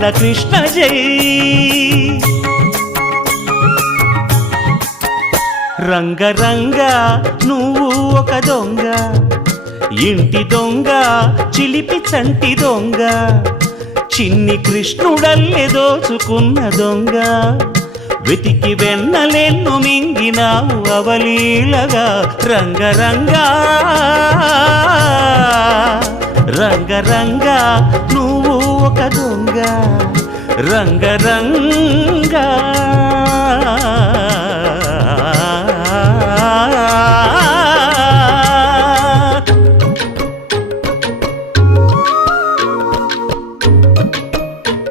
బాలకృష్ణ జై. రంగరంగ నువ్వు ఒక దొంగ, ఇంటి దొంగ చిలిపి చంటి దొంగ, చిన్ని కృష్ణుడల్లె దోచుకున్న దొంగ, వెతికి వెన్నలెన్ను మింగినావు అవలీలగా. రంగరంగ రంగరంగ నువ్వు ఒక దొంగ, రంగరంగ.